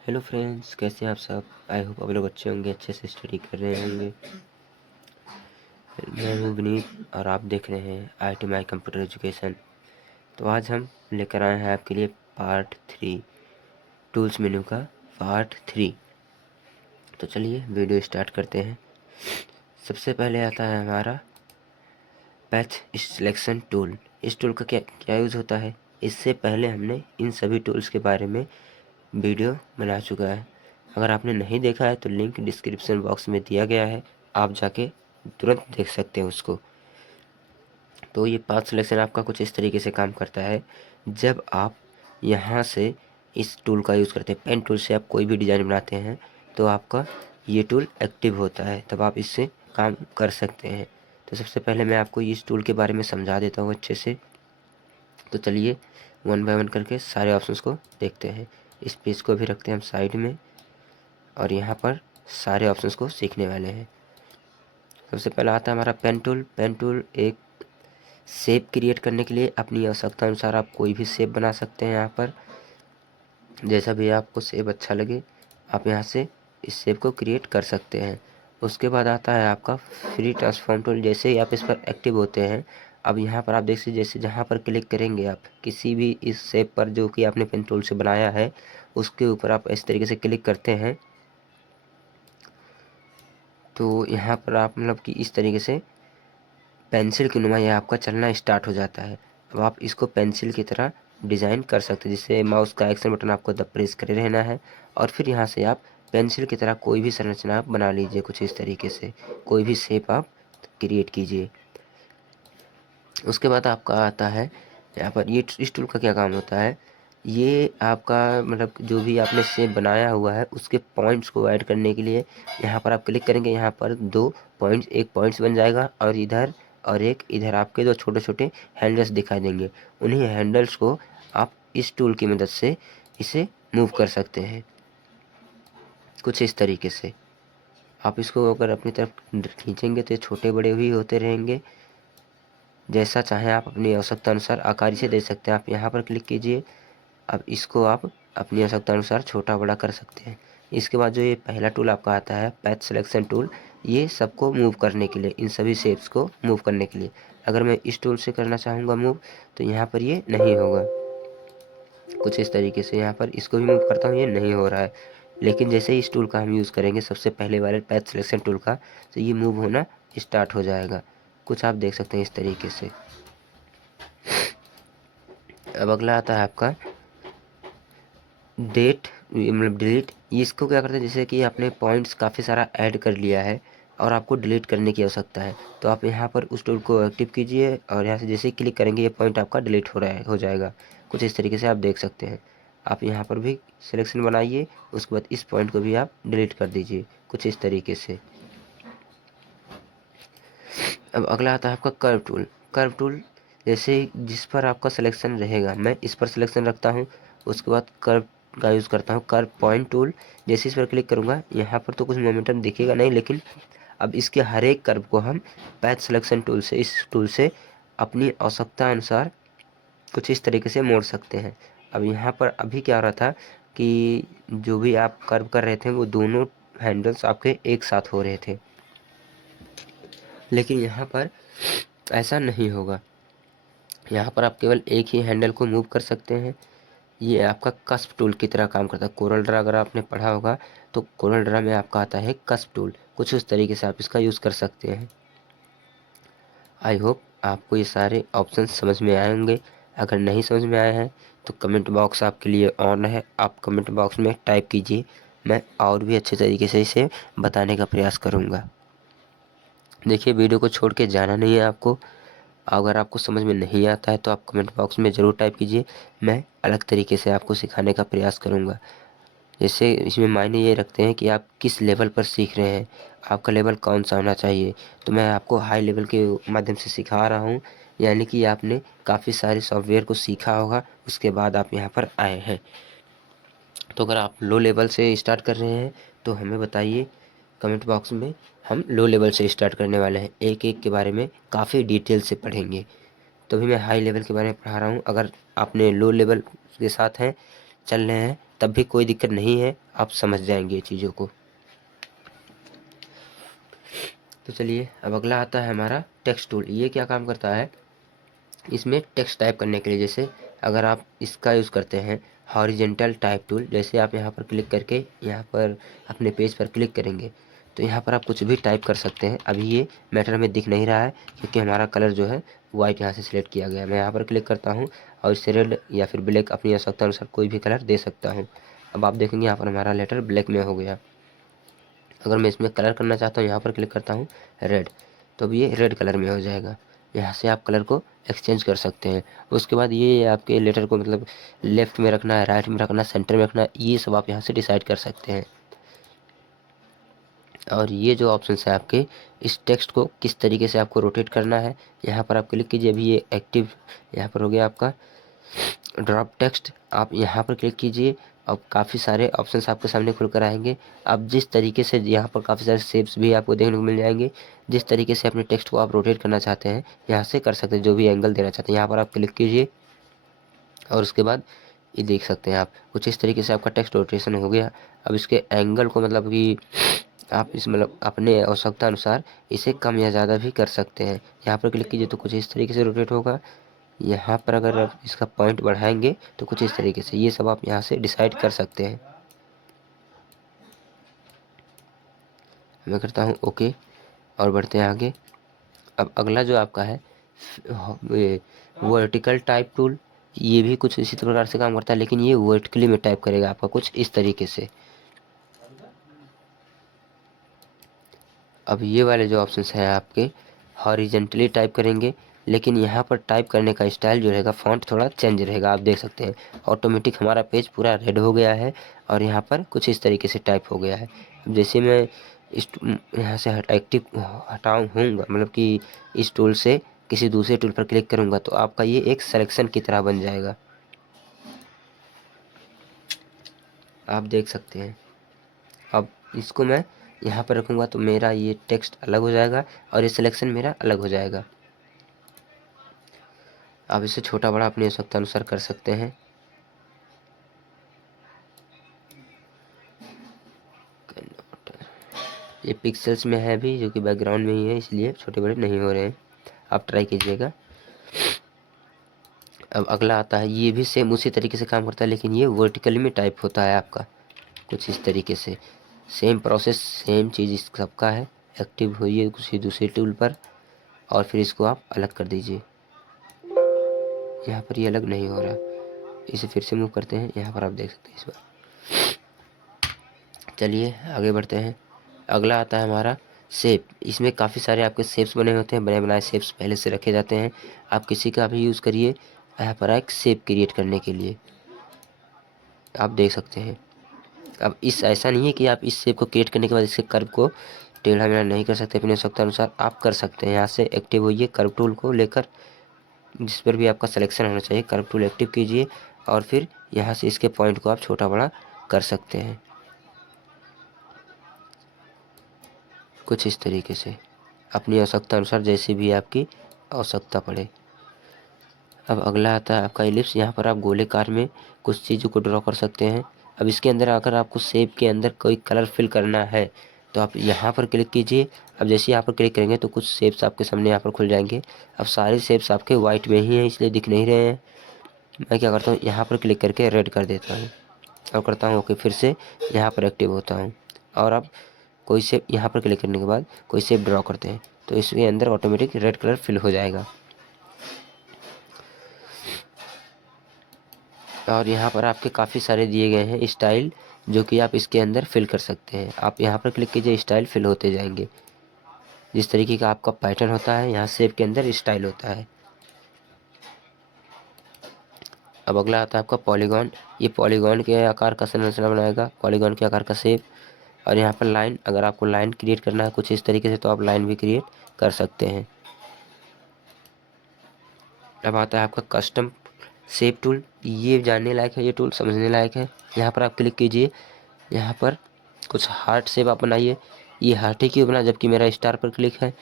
Hello friends, कैसे हैं आप सब। आई होप आप लोग अच्छे होंगे, अच्छे से स्टडी कर रहे होंगे। मैं हूं विनीत और आप देख रहे हैं ITMI कंप्यूटर एजुकेशन। तो आज हम लेकर आए हैं आपके लिए पार्ट 3, टूल्स मेन्यू का पार्ट 3। तो चलिए वीडियो स्टार्ट करते हैं। सबसे पहले आता है हमारा पैच सिलेक्शन टूल। इस टूल का क्या क्या यूज़ होता है, इससे पहले हमने इन सभी टूल्स के बारे में वीडियो बना चुका है। अगर आपने नहीं देखा है तो लिंक डिस्क्रिप्शन बॉक्स में दिया गया है, आप जाके तुरंत देख सकते हैं उसको। तो ये पाथ सिलेक्शन आपका कुछ इस तरीके से काम करता है। जब आप यहाँ से इस टूल का यूज़ करते हैं, पेन टूल से आप कोई भी डिज़ाइन बनाते हैं तो आपका ये टूल एक्टिव होता है, तब आप इससे काम कर सकते हैं। तो सबसे पहले मैं आपको इस टूल के बारे में समझा देता हूँ अच्छे से। तो चलिए वन बाय वन करके सारे ऑप्शंस को देखते हैं। इस पेज को भी रखते हैं हम साइड में और यहाँ पर सारे ऑप्शंस को सीखने वाले हैं। सबसे पहला आता है हमारा पेन टूल। पेन टूल एक शेप क्रिएट करने के लिए अपनी आवश्यकता अनुसार आप कोई भी शेप बना सकते हैं। यहाँ पर जैसा भी आपको शेप अच्छा लगे आप यहाँ से इस शेप को क्रिएट कर सकते हैं। उसके बाद आता है आपका फ्री ट्रांसफॉर्म टूल। जैसे ही आप इस पर एक्टिव होते हैं, अब यहाँ पर आप देख सकते जैसे जहाँ पर क्लिक करेंगे आप किसी भी इस शेप पर जो कि आपने पेन टूल से बनाया है, उसके ऊपर आप इस तरीके से क्लिक करते हैं तो यहाँ पर आप मतलब कि इस तरीके से पेंसिल की नुमा यह आपका चलना स्टार्ट हो जाता है। अब आप इसको पेंसिल की तरह डिज़ाइन कर सकते हैं, जिससे माउस का एक्शन बटन आपको दब प्रेस करे रहना है और फिर यहाँ से आप पेंसिल की तरह कोई भी संरचना आप बना लीजिए। कुछ इस तरीके से कोई भी शेप आप क्रिएट कीजिए। उसके बाद आपका आता है यहाँ पर ये इस टूल का क्या काम होता है, ये आपका मतलब जो भी आपने शेप बनाया हुआ है उसके पॉइंट्स को ऐड करने के लिए यहाँ पर आप क्लिक करेंगे। यहाँ पर दो पॉइंट्स, एक पॉइंट्स बन जाएगा और इधर और एक इधर आपके दो छोटे छोटे हैंडल्स दिखाई देंगे। उन्हीं हैंडल्स को आप इस टूल की मदद से इसे मूव कर सकते हैं कुछ इस तरीके से। आप इसको अगर अपनी तरफ खींचेंगे तो ये छोटे बड़े भी होते रहेंगे। जैसा चाहें आप अपनी आवश्यकता अनुसार आकार इसे दे सकते हैं। आप यहाँ पर क्लिक कीजिए। अब इसको आप अपनी आवश्यकता अनुसार छोटा बड़ा कर सकते हैं। इसके बाद जो ये पहला टूल आपका आता है पैथ सिलेक्शन टूल, ये सबको मूव करने के लिए, इन सभी शेप्स को मूव करने के लिए। अगर मैं इस टूल से करना चाहूँगा मूव तो यहाँ पर ये नहीं होगा। कुछ इस तरीके से यहाँ पर इसको भी मूव करता हूँ, ये नहीं हो रहा है। लेकिन जैसे ही इस टूल का हम यूज़ करेंगे सबसे पहले वाले पैथ सिलेक्शन टूल का, तो ये मूव होना स्टार्ट हो जाएगा। कुछ आप देख सकते हैं इस तरीके से। अब अगला आता है आपका डेट मतलब डिलीट। इसको क्या करते हैं, जैसे कि आपने पॉइंट्स काफ़ी सारा ऐड कर लिया है और आपको डिलीट करने की आवश्यकता है, तो आप यहाँ पर उस टूल को एक्टिव कीजिए और यहाँ से जैसे ही क्लिक करेंगे ये पॉइंट आपका डिलीट हो रहा है, हो जाएगा। कुछ इस तरीके से आप देख सकते हैं। आप यहाँ पर भी सिलेक्शन बनाइए, उसके बाद इस पॉइंट को भी आप डिलीट कर दीजिए कुछ इस तरीके से। अब अगला आता है आपका कर्व टूल। कर्व टूल जैसे जिस पर आपका सिलेक्शन रहेगा, मैं इस पर सिलेक्शन रखता हूँ, उसके बाद कर्व का यूज़ करता हूँ। कर्व पॉइंट टूल, जैसे इस पर क्लिक करूँगा यहाँ पर तो कुछ मोमेंटम दिखेगा नहीं, लेकिन अब इसके हर एक कर्व को हम पैथ सिलेक्शन टूल से, इस टूल से अपनी आवश्यकता अनुसार कुछ इस तरीके से मोड़ सकते हैं। अब यहाँ पर अभी क्या हो रहा था कि जो भी आप कर्व कर रहे थे वो दोनों हैंडल्स आपके एक साथ हो रहे थे, लेकिन यहाँ पर ऐसा नहीं होगा। यहाँ पर आप केवल एक ही हैंडल को मूव कर सकते हैं। ये आपका कस्प टूल की तरह काम करता है। कोरल ड्रा अगर आपने पढ़ा होगा तो कोरल ड्रा में आपका आता है कस्प टूल, कुछ उस तरीके से आप इसका यूज़ कर सकते हैं। आई होप आपको ये सारे ऑप्शन समझ में आए होंगे। अगर नहीं समझ में आए हैं तो कमेंट बॉक्स आपके लिए ऑन है, आप कमेंट बॉक्स में टाइप कीजिए, मैं और भी अच्छे तरीके से इसे बताने का प्रयास करूँगा। देखिए वीडियो को छोड़ के जाना नहीं है आपको। अगर आपको समझ में नहीं आता है तो आप कमेंट बॉक्स में ज़रूर टाइप कीजिए, मैं अलग तरीके से आपको सिखाने का प्रयास करूँगा। जैसे इसमें मायने ये रखते हैं कि आप किस लेवल पर सीख रहे हैं, आपका लेवल कौन सा होना चाहिए। तो मैं आपको हाई लेवल के माध्यम से सिखा रहा हूँ, यानी कि आपने काफ़ी सारे सॉफ्टवेयर को सीखा होगा, उसके बाद आप यहाँ पर आए हैं। तो अगर आप लो लेवल से स्टार्ट कर रहे हैं तो हमें बताइए कमेंट बॉक्स में, हम लो लेवल से स्टार्ट करने वाले हैं, एक एक के बारे में काफ़ी डिटेल से पढ़ेंगे। तो भी मैं हाई लेवल के बारे में पढ़ा रहा हूँ। अगर आपने लो लेवल के साथ हैं चल रहे हैं तब भी कोई दिक्कत नहीं है, आप समझ जाएंगे ये चीज़ों को। तो चलिए अब अगला आता है हमारा टेक्स्ट टूल। ये क्या काम करता है, इसमें टेक्स्ट टाइप करने के लिए, जैसे अगर आप इसका यूज़ करते हैं हॉरिजेंटल टाइप टूल, जैसे आप यहाँ पर क्लिक करके यहाँ पर अपने पेज पर क्लिक करेंगे तो यहाँ पर आप कुछ भी टाइप कर सकते हैं। अभी ये मैटर में दिख नहीं रहा है क्योंकि हमारा कलर जो है वाइट यहाँ से सिलेक्ट किया गया है। मैं यहाँ पर क्लिक करता हूँ और इससे रेड या फिर ब्लैक अपनी आवश्यकता अनुसार कोई भी कलर दे सकता हूँ। अब आप देखेंगे यहाँ पर हमारा लेटर ब्लैक में हो गया। अगर मैं इसमें कलर करना चाहता हूँ, यहाँ पर क्लिक करता हूँ रेड, तो अब ये रेड कलर में हो जाएगा। यहाँ से आप कलर को एक्सचेंज कर सकते हैं। उसके बाद ये आपके लेटर को मतलब लेफ्ट में रखना है, राइट में रखना है, सेंटर में रखना है, ये सब आप यहाँ से डिसाइड कर सकते हैं। और ये जो ऑप्शन है आपके, इस टेक्स्ट को किस तरीके से आपको रोटेट करना है, यहाँ पर आप क्लिक कीजिए। अभी ये एक्टिव यहाँ पर हो गया आपका ड्रॉप टेक्स्ट, आप यहाँ पर क्लिक कीजिए। अब काफ़ी सारे ऑप्शंस आपके सामने खुल कर आएंगे। अब जिस तरीके से यहाँ पर काफ़ी सारे शेप्स भी आपको देखने को मिल जाएंगे। जिस तरीके से अपने टेक्स्ट को आप रोटेट करना चाहते हैं यहाँ से कर सकते हैं, जो भी एंगल देना चाहते हैं यहाँ पर आप क्लिक कीजिए। और उसके बाद ये देख सकते हैं आप, कुछ इस तरीके से आपका टेक्स्ट रोटेशन हो गया। अब इसके एंगल को मतलब कि आप इस मतलब अपने आवश्यकता अनुसार इसे कम या ज़्यादा भी कर सकते हैं। यहाँ पर क्लिक कीजिए तो कुछ इस तरीके से रोटेट होगा। यहाँ पर अगर आप इसका पॉइंट बढ़ाएंगे तो कुछ इस तरीके से, ये सब आप यहाँ से डिसाइड कर सकते हैं। मैं करता हूँ ओके और बढ़ते हैं आगे। अब अगला जो आपका है वर्टिकल टाइप टूल, ये भी कुछ इसी प्रकार से काम करता है, लेकिन ये वर्टिकली में टाइप करेगा आपका कुछ इस तरीके से। अब ये वाले जो ऑप्शंस हैं आपके हॉरिजेंटली टाइप करेंगे, लेकिन यहाँ पर टाइप करने का स्टाइल जो रहेगा, फॉन्ट थोड़ा चेंज रहेगा। आप देख सकते हैं ऑटोमेटिक हमारा पेज पूरा रेड हो गया है और यहाँ पर कुछ इस तरीके से टाइप हो गया है। अब जैसे मैं इस यहाँ से एक्टिव हटाऊँ हूँगा, मतलब कि इस टूल से किसी दूसरे टूल पर क्लिक करूँगा तो आपका ये एक सिलेक्शन की तरह बन जाएगा। आप देख सकते हैं। अब इसको मैं यहाँ पर रखूँगा तो मेरा ये टेक्स्ट अलग हो जाएगा और ये सिलेक्शन मेरा अलग हो जाएगा। आप इसे छोटा बड़ा अपनी आवश्यकता अनुसार कर सकते हैं। ये पिक्सल्स में है भी, जो कि बैकग्राउंड में ही है, इसलिए छोटे बड़े नहीं हो रहे हैं। आप ट्राई कीजिएगा। अब अगला आता है, ये भी सेम उसी तरीके से काम करता है, लेकिन ये वर्टिकली में टाइप होता है आपका कुछ इस तरीके से। सेम प्रोसेस, सेम चीज़ इस सबका है। एक्टिव होइए किसी दूसरे टूल पर और फिर इसको आप अलग कर दीजिए। यहाँ पर ये अलग नहीं हो रहा, इसे फिर से मूव करते हैं। यहाँ पर आप देख सकते हैं इस बार। चलिए आगे बढ़ते हैं। अगला आता है हमारा शेप। इसमें काफ़ी सारे आपके शेप्स बने होते हैं, बने बनाए शेप्स पहले से रखे जाते हैं। आप किसी का भी यूज़ करिए यहाँ पर एक शेप क्रिएट करने के लिए। आप देख सकते हैं। अब इस ऐसा नहीं है कि आप इस शेप को क्रिएट करने के बाद इसके कर्व को टेढ़ा मेढ़ा नहीं कर सकते, अपनी आवश्यकता अनुसार आप कर सकते हैं। यहाँ से एक्टिव होइए, कर्व टूल को लेकर जिस पर भी आपका सिलेक्शन होना चाहिए कर्व टूल एक्टिव कीजिए और फिर यहाँ से इसके पॉइंट को आप छोटा बड़ा कर सकते हैं कुछ इस तरीके से, अपनी आवश्यकता अनुसार, जैसे भी आपकी आवश्यकता पड़े। अब अगला आता है आपका इलिप्स। यहाँ पर आप गोलेकार में कुछ चीज़ों को ड्रॉ कर सकते हैं। अब इसके अंदर अगर आपको शेप के अंदर कोई कलर फिल करना है तो आप यहाँ पर क्लिक कीजिए। अब जैसे यहाँ पर क्लिक करेंगे तो कुछ शेप्स आपके सामने यहाँ पर खुल जाएंगे। अब सारे शेप्स आपके वाइट में ही हैं, इसलिए दिख नहीं रहे हैं। मैं क्या करता हूँ, यहाँ पर क्लिक करके रेड कर देता हूँ और करता हूँ ओके। फिर से यहाँ पर एक्टिव होता हूँ और अब कोई शेप यहाँ पर क्लिक करने के बाद कोई शेप ड्रॉ करते हैं तो इसके अंदर ऑटोमेटिक रेड कलर फिल हो जाएगा। और यहाँ पर आपके काफ़ी सारे दिए गए हैं स्टाइल, जो कि आप इसके अंदर फिल कर सकते हैं। आप यहाँ पर क्लिक कीजिए, स्टाइल फिल होते जाएंगे। जिस तरीके का आपका पैटर्न होता है यहाँ शेप के अंदर स्टाइल होता है। अब अगला आता है आपका पॉलीगॉन। ये पॉलीगॉन के आकार का संरचना बनाएगा, पॉलीगॉन के आकार का शेप। और यहाँ पर लाइन, अगर आपको लाइन क्रिएट करना है कुछ इस तरीके से तो आप लाइन भी क्रिएट कर सकते हैं। अब आता है आपका कस्टम शेप टूल। ये जानने लायक है, ये टूल समझने लायक है। यहाँ पर आप क्लिक कीजिए, यहाँ पर कुछ हार्ट शेप आप बनाइए। ये हार्ट ही क्यों बना जबकि मेरा स्टार पर क्लिक है?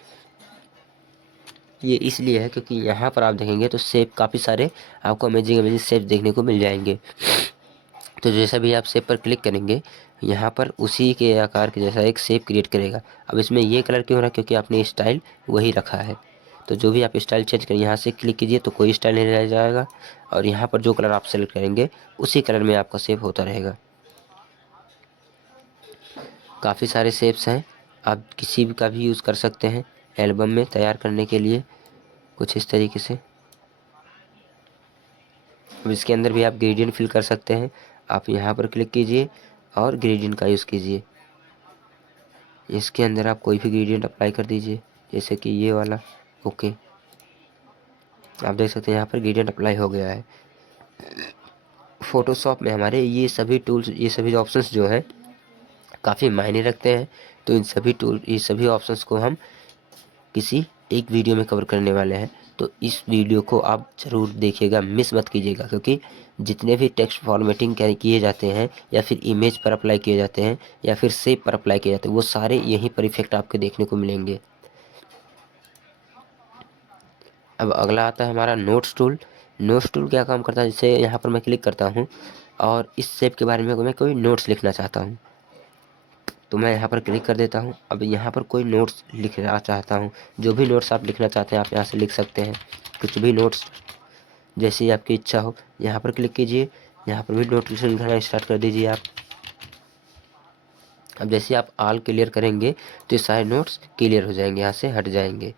ये इसलिए है क्योंकि यहाँ पर आप देखेंगे तो शेप काफ़ी सारे आपको अमेजिंग अमेजिंग शेप देखने को मिल जाएंगे। तो जैसा भी आप शेप पर क्लिक करेंगे, यहाँ पर उसी के आकार के जैसा एक शेप क्रिएट करेगा। अब इसमें ये कलर क्यों हो रहा है? क्योंकि आपने स्टाइल वही रखा है। तो जो भी आप स्टाइल चेंज करें, यहाँ से क्लिक कीजिए तो कोई स्टाइल नहीं रह जाएगा, और यहाँ पर जो कलर आप सेलेक्ट करेंगे उसी कलर में आपका शेप होता रहेगा। काफ़ी सारे शेप्स हैं, आप किसी भी का भी यूज़ कर सकते हैं एल्बम में तैयार करने के लिए, कुछ इस तरीके से। अब इसके अंदर भी आप ग्रेडियंट फिल कर सकते हैं। आप यहाँ पर क्लिक कीजिए और ग्रेडियंट का यूज़ कीजिए। इसके अंदर आप कोई भी ग्रेडियंट अप्लाई कर दीजिए, जैसे कि ये वाला। ओके, आप देख सकते हैं यहाँ पर ग्रेडियंट अप्लाई हो गया है। फ़ोटोशॉप में हमारे ये सभी टूल्स, ये सभी ऑप्शंस जो हैं काफ़ी मायने रखते हैं। तो ये सभी ऑप्शंस को हम किसी एक वीडियो में कवर करने वाले हैं। तो इस वीडियो को आप ज़रूर देखिएगा, मिस मत कीजिएगा, क्योंकि जितने भी टेक्स्ट फॉर्मेटिंग किए जाते हैं, या फिर इमेज पर अप्लाई किए जाते हैं, या फिर शेप पर अप्लाई किए जाते हैं, वो सारे यहीं पर इफेक्ट आपको देखने को मिलेंगे। अब अगला आता है हमारा नोट्स टूल। नोट्स टूल क्या काम करता है? जैसे यहाँ पर मैं क्लिक करता हूँ और इस शेप के बारे में मैं कोई नोट्स लिखना चाहता हूँ, तो मैं यहाँ पर क्लिक कर देता हूँ। अब यहाँ पर कोई नोट्स लिखना चाहता हूँ, जो भी नोट्स आप लिखना चाहते हैं आप यहाँ से लिख सकते हैं, कुछ भी नोट्स जैसी आपकी इच्छा हो। यहाँ पर क्लिक कीजिए, यहाँ पर भी नोट्स लिखना स्टार्ट कर दीजिए आप। अब जैसे आप ऑल क्लियर करेंगे तो ये सारे नोट्स क्लियर हो जाएंगे, यहाँ से हट जाएंगे।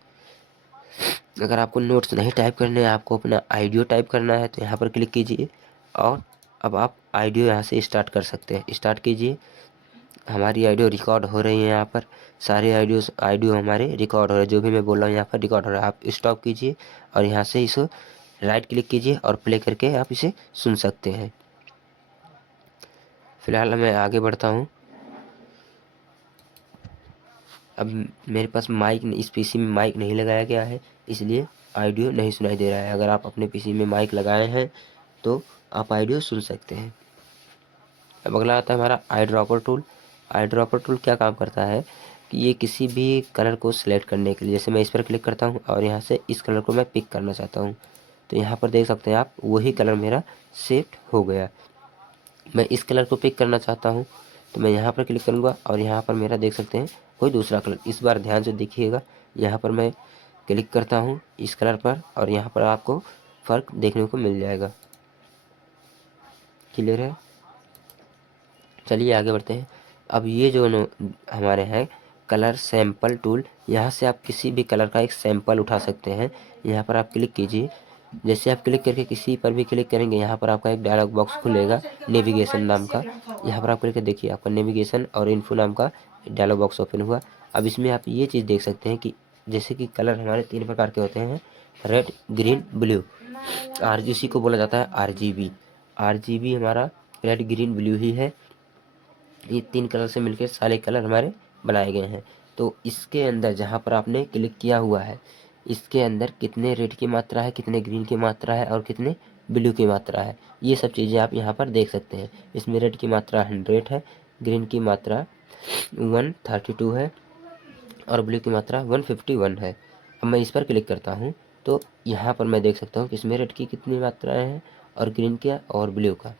अगर आपको नोट्स नहीं टाइप करने हैं, आपको अपना आइडियो टाइप करना है, तो यहाँ पर क्लिक कीजिए और अब आप आइडियो यहाँ से स्टार्ट कर सकते हैं। स्टार्ट कीजिए, हमारी ऑडियो रिकॉर्ड हो रही है। यहाँ पर सारे ऑडियो हमारे रिकॉर्ड हो रहे हैं, जो भी मैं बोल रहा हूँ यहाँ पर रिकॉर्ड हो रहा है। आप स्टॉप कीजिए और यहाँ से इसे राइट क्लिक कीजिए और प्ले करके आप इसे सुन सकते हैं। फिलहाल मैं आगे बढ़ता हूँ। अब मेरे पास माइक, इस पीसी में माइक नहीं लगाया गया है, इसलिए ऑडियो नहीं सुनाई दे रहा है। अगर आप अपने पीसी में माइक लगाए हैं तो आप ऑडियो सुन सकते हैं। अब अगला आता है हमारा eye dropper tool. Eye dropper tool क्या काम करता है कि ये किसी भी कलर को सिलेक्ट करने के लिए, जैसे मैं इस पर क्लिक करता हूँ और यहाँ से इस कलर को मैं पिक करना चाहता हूँ, तो यहाँ पर देख सकते हैं आप वही कलर मेरा सेट हो गया। मैं इस कलर को पिक करना चाहता हूँ तो मैं यहाँ पर क्लिक करूँगा और यहाँ पर मेरा देख सकते हैं कोई दूसरा कलर। इस बार ध्यान से देखिएगा, यहाँ पर मैं क्लिक करता हूँ इस कलर पर और यहाँ पर आपको फ़र्क देखने को मिल जाएगा। क्लियर है? चलिए आगे बढ़ते हैं। अब ये जो हमारे हैं कलर सैंपल टूल, यहाँ से आप किसी भी कलर का एक सैंपल उठा सकते हैं। यहाँ पर आप क्लिक कीजिए, जैसे आप क्लिक करके किसी पर भी क्लिक करेंगे, यहाँ पर आपका एक डायलॉग बॉक्स खुलेगा नेविगेशन नाम का। यहाँ पर आप क्लिक कर देखिए, आपका नेविगेशन और इन्फो नाम का डायलॉग बॉक्स ओपन हुआ। अब इसमें आप ये चीज़ देख सकते हैं कि जैसे कि कलर हमारे 3 प्रकार के होते हैं, रेड, ग्रीन, ब्लू। RGC को बोला जाता है RGB। RGB हमारा रेड, ग्रीन, ब्लू ही है। ये 3 कलर से मिलकर सारे कलर हमारे बनाए गए हैं। तो इसके अंदर जहाँ पर आपने क्लिक किया हुआ है, इसके अंदर कितने रेड की मात्रा है, कितने ग्रीन की मात्रा है और कितने ब्लू की मात्रा है, ये सब चीज़ें आप यहाँ पर देख सकते हैं। इसमें रेड की मात्रा 100 है, ग्रीन की मात्रा 132 है और ब्लू की मात्रा 151 है। अब मैं इस पर क्लिक करता हूँ तो यहाँ पर मैं देख सकता हूँ कि इसमें रेड की कितनी मात्राएँ हैं और ग्रीन का और ब्लू का।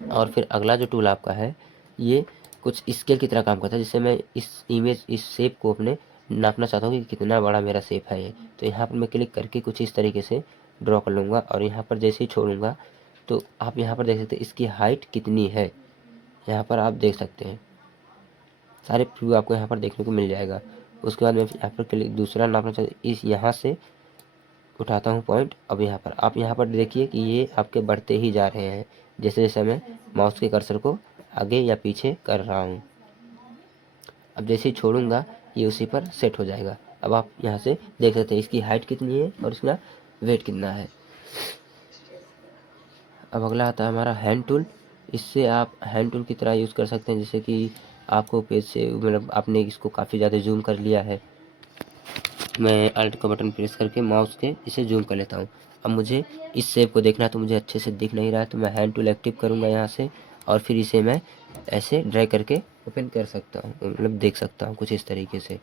और फिर अगला जो टूल आपका है ये कुछ स्केल की तरह काम करता है। जैसे मैं इस शेप को अपने नापना चाहता हूँ कि कितना बड़ा मेरा शेप है ये, तो यहाँ पर मैं क्लिक करके कुछ इस तरीके से ड्रॉ कर लूँगा और यहाँ पर जैसे ही छोड़ूंगा तो आप यहाँ पर देख सकते हैं इसकी हाइट कितनी है। यहाँ पर आप देख सकते हैं सारे व्यू आपको यहाँ पर देखने को मिल जाएगा। उसके बाद मैं यहाँ पर क्लिक दूसरा नापना चाहता हूँ, इस यहाँ से उठाता हूँ पॉइंट। अब यहाँ पर आप यहाँ पर देखिए कि ये आपके बढ़ते ही जा रहे हैं जैसे जैसे मैं माउस के कर्सर को आगे या पीछे कर रहा हूँ। अब जैसे ही छोड़ूंगा ये उसी पर सेट हो जाएगा। अब आप यहाँ से देख सकते हैं इसकी हाइट कितनी है और इसका वेट कितना है। अब अगला आता है हमारा हैंड टूल। इससे आप हैंड टूल की तरह यूज़ कर सकते हैं, जैसे कि आपको पेज से मतलब आपने इसको काफ़ी ज़्यादा जूम कर लिया है, मैं अल्ट का बटन प्रेस करके माउस के इसे जूम कर लेता हूँ। अब मुझे इस शेप को देखना है तो मुझे अच्छे से दिख नहीं रहा है, तो मैं हैंड टूल एक्टिव करूँगा यहाँ से और फिर इसे मैं ऐसे ड्रैग करके ओपन कर सकता हूँ, मतलब देख सकता हूँ कुछ इस तरीके से।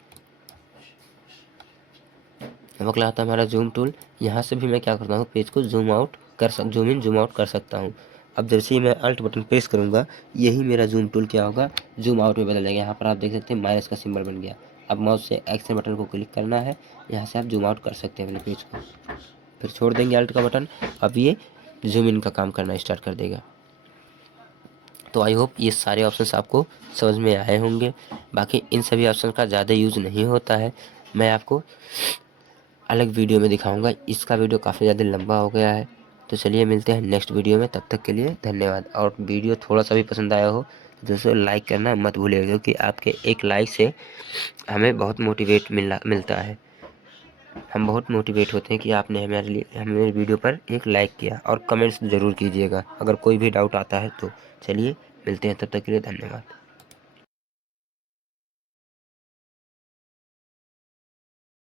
अब अगला आता है हमारा जूम टूल। यहाँ से भी मैं क्या करता हूँ पेज को जूम इन जूम आउट कर सकता हूँ। अब जैसे ही मैं अल्ट बटन प्रेस करूँगा यही मेरा जूम टूल क्या होगा, जूम आउट में बदल जाएगा। यहाँ पर आप देख सकते हैं माइनस का सिंबल बन गया। अब माउस से एक्स बटन को क्लिक करना है, यहाँ से आप जूम आउट कर सकते हैं अपने पेज को, फिर छोड़ देंगे अल्ट का बटन। अब ये जूम इन का काम करना स्टार्ट कर देगा। तो आई होप ये सारे ऑप्शंस आपको समझ में आए होंगे। बाकी इन सभी ऑप्शन का ज़्यादा यूज़ नहीं होता है, मैं आपको अलग वीडियो में दिखाऊंगा। इसका वीडियो काफ़ी ज़्यादा लंबा हो गया है, तो चलिए मिलते हैं नेक्स्ट वीडियो में। तब तक के लिए धन्यवाद। और वीडियो थोड़ा सा भी पसंद आया हो तो दोस्तों लाइक करना मत भूलिएगा, क्योंकि आपके एक लाइक से हमें बहुत मोटिवेट मिलता है। हम बहुत मोटिवेट होते हैं कि आपने हमें वीडियो पर एक लाइक किया। और कमेंट्स ज़रूर कीजिएगा अगर कोई भी डाउट आता है तो। चलिए मिलते हैं, तब तक के लिए धन्यवाद।